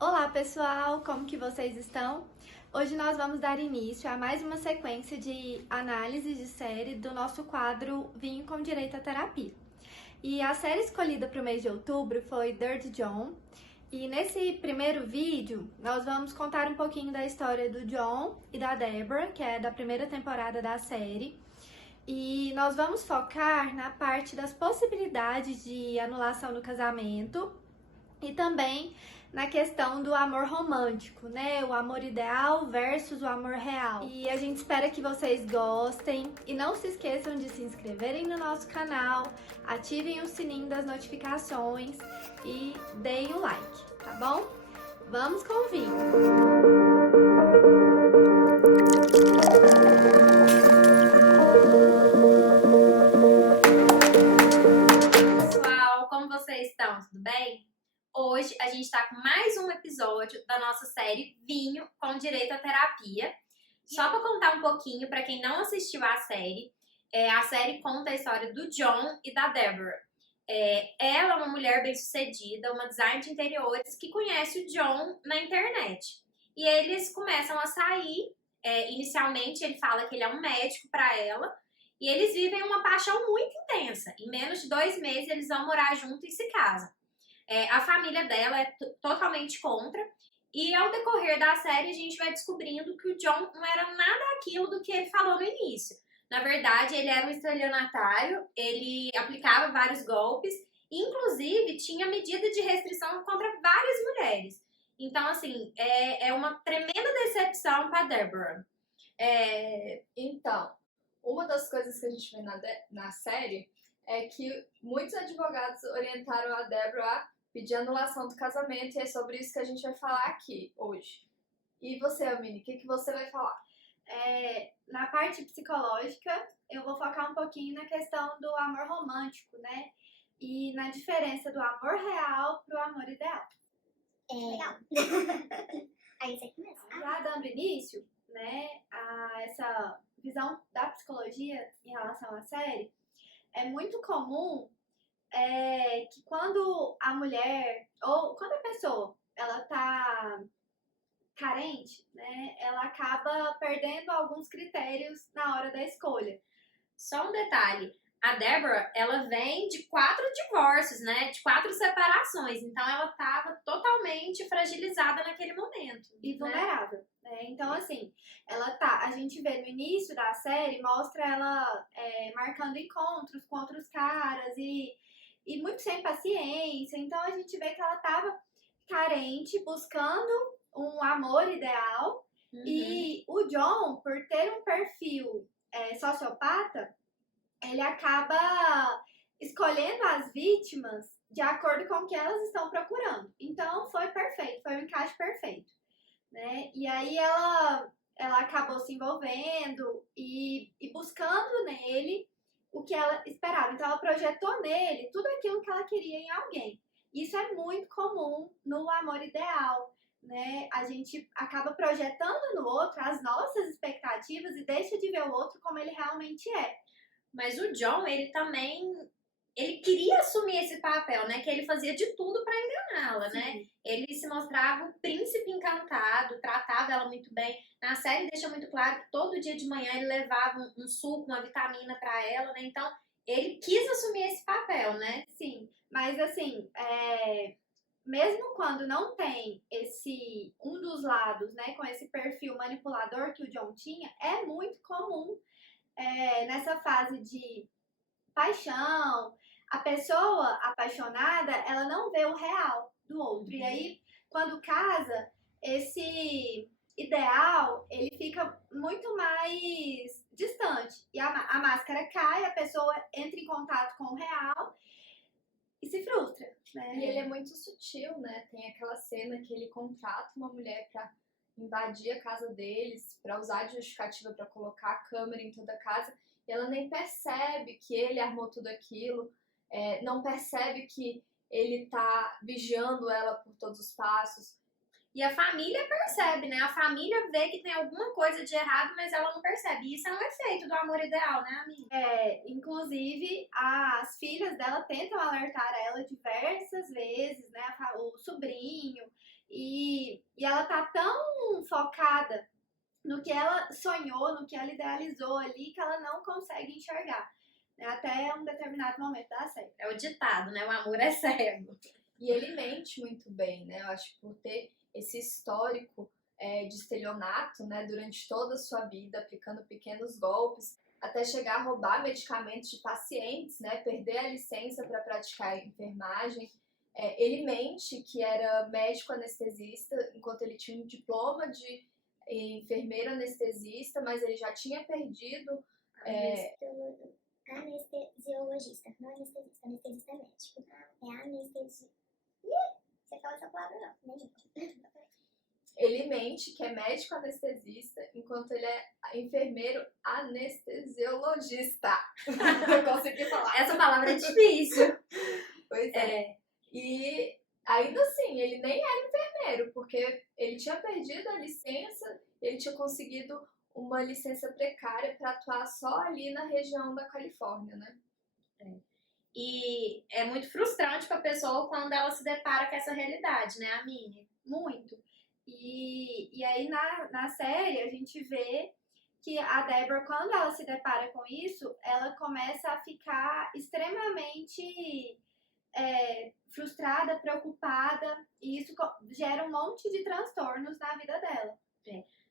Olá pessoal, como que vocês estão? Hoje nós vamos dar início a mais uma sequência de análise de série do nosso quadro Vinho com Direito à Terapia. E a série escolhida para o mês de outubro foi Dirty John. E nesse primeiro vídeo, nós vamos contar um pouquinho da história do John e da Deborah, que é da primeira temporada da série. E nós vamos focar na parte das possibilidades de anulação do casamento e também na questão do amor romântico, né? O amor ideal versus o amor real. E a gente espera que vocês gostem e não se esqueçam de se inscreverem no nosso canal, ativem o sininho das notificações e deem o like, tá bom? Vamos com o vinho! Pessoal, como vocês estão? Tudo bem? Hoje a gente está com mais um episódio da nossa série Vinho com Direito à Terapia. Só para contar um pouquinho, para quem não assistiu a série conta a história do John e da Deborah. Ela é uma mulher bem-sucedida, uma designer de interiores que conhece o John na internet. E eles começam a sair. Inicialmente ele fala que ele é um médico para ela. E eles vivem uma paixão muito intensa. Em menos de 2 meses eles vão morar juntos e se casam. A família dela é totalmente contra. E ao decorrer da série a gente vai descobrindo que o John não era nada aquilo do que ele falou no início. Na verdade, ele era um estelionatário, ele aplicava vários golpes, inclusive tinha medida de restrição contra várias mulheres. Então, assim, é uma tremenda decepção para Deborah. Então, uma das coisas que a gente vê na série é que muitos advogados orientaram a Deborah a pedir anulação do casamento, e é sobre isso que a gente vai falar aqui hoje. E você, Amine, o que você vai falar? Na parte psicológica, eu vou focar um pouquinho na questão do amor romântico, né? E na diferença do amor real pro amor ideal. Legal. Aí você começa. Já dando início, né, a essa visão da psicologia em relação à série, é muito comum que quando a mulher, ou quando a pessoa, ela tá carente, né, ela acaba perdendo alguns critérios na hora da escolha. Só um detalhe, a Deborah, ela vem de 4 divórcios, né, de 4 separações, então ela estava totalmente fragilizada naquele momento. E vulnerável, né? Então, assim, a gente vê no início da série, mostra ela marcando encontros com outros caras e muito sem paciência. Então, a gente vê que ela tava carente, buscando um amor ideal. Uhum. E o John, por ter um perfil sociopata, ele acaba escolhendo as vítimas de acordo com o que elas estão procurando. Então, foi perfeito, foi um encaixe perfeito, né? E aí ela acabou se envolvendo e buscando nele o que ela esperava. Então, ela projetou nele tudo aquilo que ela queria em alguém. Isso é muito comum no amor ideal, né? A gente acaba projetando no outro as nossas expectativas e deixa de ver o outro como ele realmente é. Mas o John, ele queria assumir esse papel, né? Que ele fazia de tudo pra enganá-la, né? Ele se mostrava um príncipe encantado, tratava ela muito bem. Na série deixa muito claro que todo dia de manhã ele levava um suco, uma vitamina pra ela, né? Então, ele quis assumir esse papel, né? Sim, mas assim, mesmo quando não tem um dos lados, né, com esse perfil manipulador que o John tinha, é muito comum nessa fase de paixão, a pessoa apaixonada, ela não vê o real do outro. E aí, quando casa, esse ideal, ele fica muito mais distante. E a máscara cai, a pessoa entra em contato com o real e se frustra, né? E ele é muito sutil, né? Tem aquela cena que ele contrata uma mulher pra invadir a casa deles, pra usar de justificativa pra colocar a câmera em toda a casa. E ela nem percebe que ele armou tudo aquilo, não percebe que ele tá vigiando ela por todos os passos. E a família percebe, né? A família vê que tem alguma coisa de errado, mas ela não percebe. E isso é um efeito do amor ideal, né, amiga? Inclusive, as filhas dela tentam alertar ela diversas vezes, né? O sobrinho. E ela tá tão focada no que ela sonhou, no que ela idealizou ali, que ela não consegue enxergar, né? Até um determinado momento da série. É o ditado, né? O amor é cego. E ele mente muito bem, né? Eu acho que por ter esse histórico de estelionato, né, durante toda a sua vida, aplicando pequenos golpes, até chegar a roubar medicamentos de pacientes, né, perder a licença para praticar enfermagem. Ele mente que era médico anestesista, enquanto ele tinha um diploma de enfermeiro anestesista, mas ele já tinha perdido... Anestesiologista, não anestesista, anestesista é médico. É anestesi... Você fala essa palavra não, nem Ele mente que é médico anestesista, enquanto ele é enfermeiro anestesiologista. Eu consegui falar. Essa palavra é difícil. Pois é. E ainda assim, ele nem era enfermeiro, porque ele tinha perdido a licença, ele tinha conseguido uma licença precária para atuar só ali na região da Califórnia, né? E é muito frustrante para a pessoa quando ela se depara com essa realidade, né, Amine? Muito. E aí na série a gente vê que a Deborah, quando ela se depara com isso, ela começa a ficar extremamente frustrada, preocupada, e isso gera um monte de transtornos na vida dela.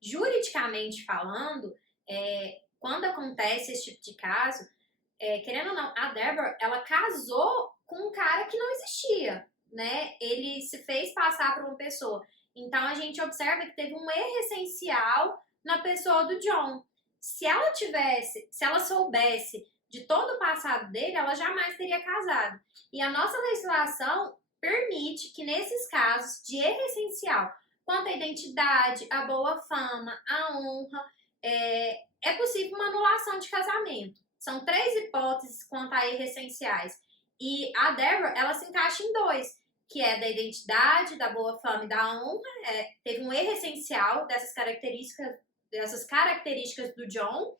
Juridicamente falando, quando acontece esse tipo de caso, querendo ou não, a Deborah, ela casou com um cara que não existia, né? Ele se fez passar por uma pessoa. Então, a gente observa que teve um erro essencial na pessoa do John. Se ela soubesse de todo o passado dele, ela jamais teria casado. E a nossa legislação permite que nesses casos de erro essencial, quanto à identidade, a boa fama, a honra, é possível uma anulação de casamento. São 3 hipóteses quanto a erros essenciais. E a Deborah, ela se encaixa em 2, que é da identidade, da boa fama e da honra. Teve um erro essencial dessas características do John.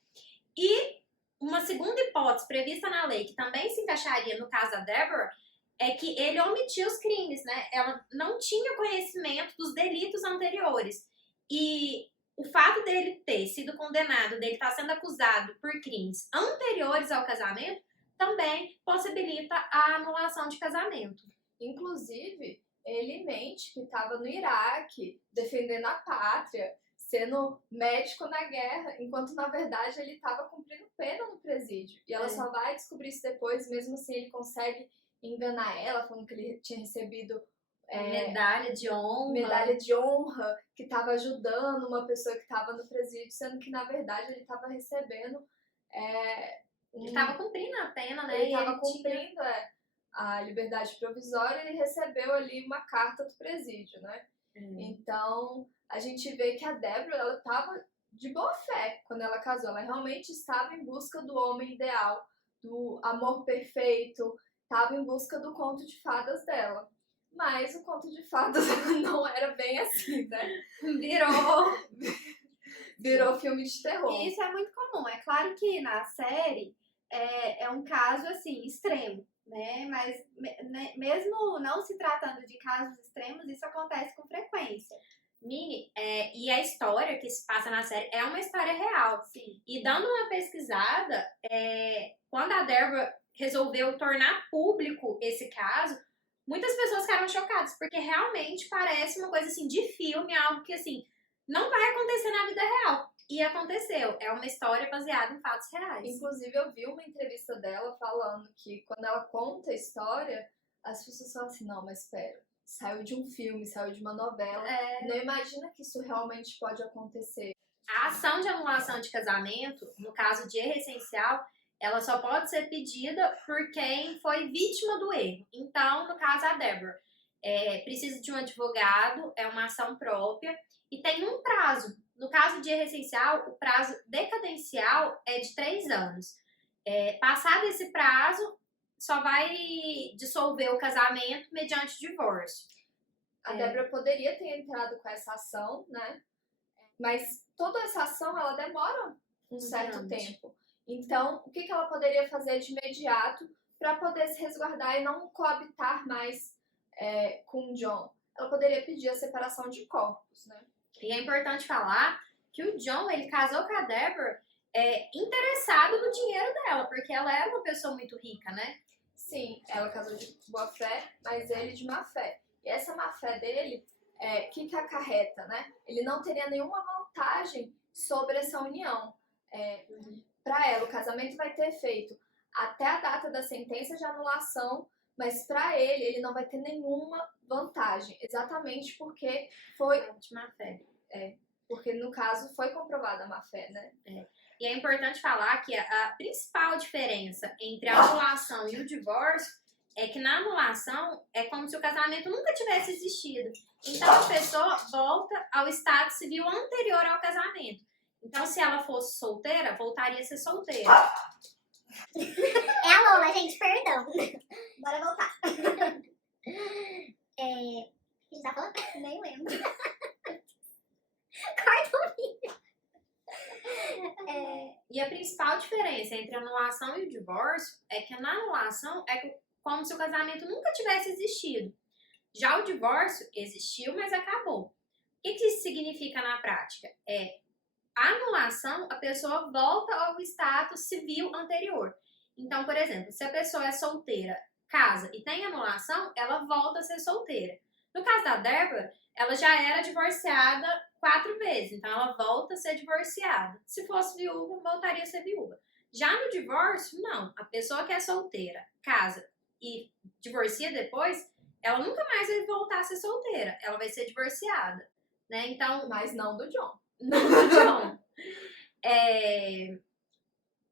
E uma segunda hipótese prevista na lei, que também se encaixaria no caso da Deborah, é que ele omitiu os crimes, né? Ela não tinha conhecimento dos delitos anteriores. E o fato dele ter sido condenado, dele estar sendo acusado por crimes anteriores ao casamento, também possibilita a anulação de casamento. Inclusive, ele mente que estava no Iraque, defendendo a pátria, sendo médico na guerra, enquanto na verdade ele estava cumprindo pena no presídio. E ela só vai descobrir isso depois, mesmo assim ele consegue enganar ela, falando que ele tinha recebido medalha de honra, que estava ajudando uma pessoa que estava no presídio, sendo que na verdade ele estava recebendo... Ele estava cumprindo a pena, né? Ele estava cumprindo a liberdade provisória e ele recebeu ali uma carta do presídio, né? Então, a gente vê que a Deborah, ela estava de boa fé quando ela casou. Ela realmente estava em busca do homem ideal, do amor perfeito, estava em busca do conto de fadas dela. Mas o conto de fadas não era bem assim, né? Virou filme de terror. E isso é muito comum. É claro que na série é um caso, assim, extremo, né? Mas mesmo não se tratando de casos extremos, isso acontece com frequência. Mini, e a história que se passa na série é uma história real. Sim. E dando uma pesquisada, quando a Deborah resolveu tornar público esse caso, muitas pessoas ficaram chocadas, porque realmente parece uma coisa assim de filme, algo que assim não vai acontecer na vida real. E aconteceu. É uma história baseada em fatos reais. Inclusive, eu vi uma entrevista dela falando que quando ela conta a história, as pessoas falam assim, não, mas espera, saiu de um filme, saiu de uma novela. Não imagina que isso realmente pode acontecer. A ação de anulação de casamento, no caso de erro essencial, ela só pode ser pedida por quem foi vítima do erro. Então, no caso, a Deborah precisa de um advogado, é uma ação própria e tem um prazo. No caso de erro essencial, o prazo decadencial é de 3 anos. Passado esse prazo, só vai dissolver o casamento mediante divórcio. A Deborah poderia ter entrado com essa ação, né? Mas toda essa ação, ela demora um certo tempo. Então, o que ela poderia fazer de imediato para poder se resguardar e não coabitar mais com o John? ela poderia pedir a separação de corpos, né? E é importante falar que o John, ele casou com a Deborah interessado no dinheiro dela, porque ela era uma pessoa muito rica, né? Sim, ela casou de boa fé, mas ele de má fé. E essa má fé dele, o que acarreta, né? Ele não teria nenhuma vantagem sobre essa união. Para ela, o casamento vai ter efeito até a data da sentença de anulação, mas para ele não vai ter nenhuma vantagem, exatamente porque foi De má fé. porque no caso foi comprovada a má fé, né? E é importante falar que a principal diferença entre a anulação e o divórcio é que na anulação é como se o casamento nunca tivesse existido. Então a pessoa volta ao estado civil anterior ao casamento. Então se ela fosse solteira, voltaria a ser solteira. É a Lola, gente, perdão. Bora voltar. A gente tá falando? Nem lembro. Corta o vídeo. E a principal diferença entre a anulação e o divórcio é que na anulação é como se o casamento nunca tivesse existido. Já o divórcio existiu, mas acabou. O que isso significa na prática? A anulação, a pessoa volta ao status civil anterior. Então, por exemplo, se a pessoa é solteira, casa e tem anulação, ela volta a ser solteira. No caso da Deborah, ela já era divorciada 4 vezes, então ela volta a ser divorciada. Se fosse viúva, voltaria a ser viúva. Já no divórcio, não. A pessoa que é solteira, casa e divorcia depois, ela nunca mais vai voltar a ser solteira. Ela vai ser divorciada, né? Então, Mas não do John. não do John.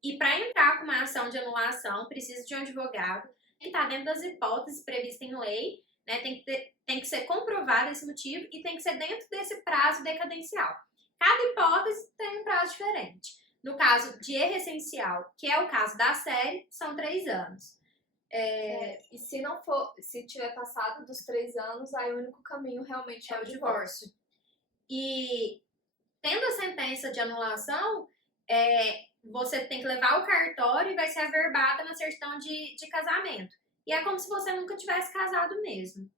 E para entrar com uma ação de anulação, precisa de um advogado que está dentro das hipóteses previstas em lei, né? Tem que ser comprovado esse motivo e tem que ser dentro desse prazo decadencial. Cada hipótese tem um prazo diferente. No caso de erro essencial, que é o caso da série, são 3 anos. E se tiver passado dos 3 anos, aí o único caminho realmente é o divórcio. E tendo a sentença de anulação, você tem que levar o cartório e vai ser averbada na certidão de casamento. E é como se você nunca tivesse casado mesmo.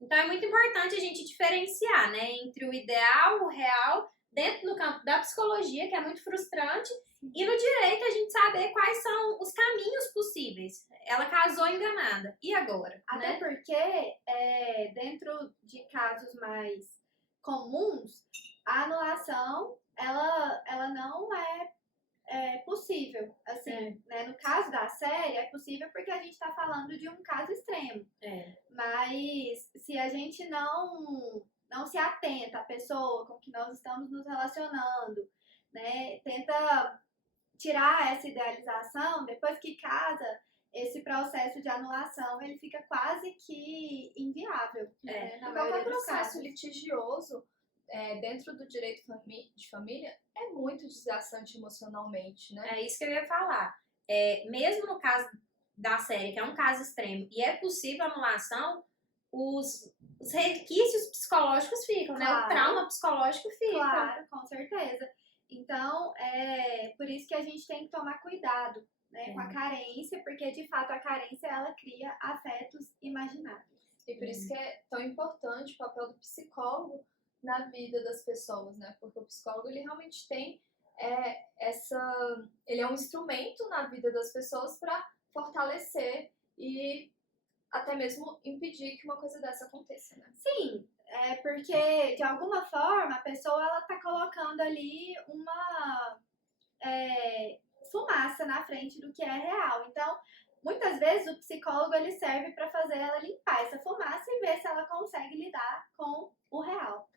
Então é muito importante a gente diferenciar, né, entre o ideal, o real, dentro do campo da psicologia, que é muito frustrante, e no direito a gente saber quais são os caminhos possíveis. Ela casou enganada. E agora? Até Né? porque, dentro de casos mais comuns, a anulação, ela não é possível. Assim, né? No caso da série, é possível porque a gente está falando de um caso extremo. Mas se a gente não se atenta à pessoa com que nós estamos nos relacionando, né? Tenta tirar essa idealização, depois que casa, esse processo de anulação ele fica quase que inviável. Né? Na Qualquer maioria dos processo casos. litigioso dentro do direito de família é muito desgastante emocionalmente, né? É isso que eu ia falar. Mesmo no caso da série, que é um caso extremo, e é possível anulação, os requisitos psicológicos ficam, né? O trauma psicológico fica. Claro, com certeza. Então, por isso que a gente tem que tomar cuidado, né, com a carência, porque de fato a carência ela cria afetos imaginários. E por isso que é tão importante o papel do psicólogo na vida das pessoas, né? Porque o psicólogo ele realmente tem ele é um instrumento na vida das pessoas para fortalecer e até mesmo impedir que uma coisa dessa aconteça, né? Sim, porque de alguma forma a pessoa ela tá colocando ali uma fumaça na frente do que é real. Então, muitas vezes o psicólogo ele serve para fazer ela limpar essa fumaça e ver se ela consegue lidar com o real.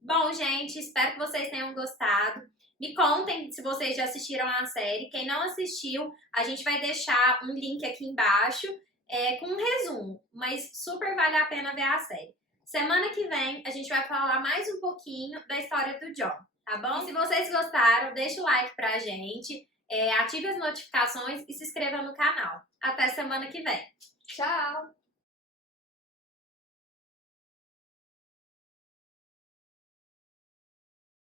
Bom, gente, espero que vocês tenham gostado. Me contem se vocês já assistiram a série. Quem não assistiu, a gente vai deixar um link aqui embaixo com um resumo, mas super vale a pena ver a série. Semana que vem a gente vai falar mais um pouquinho da história do John, tá bom? E se vocês gostaram, deixa o like pra gente, ative as notificações e se inscreva no canal. Até semana que vem. Tchau!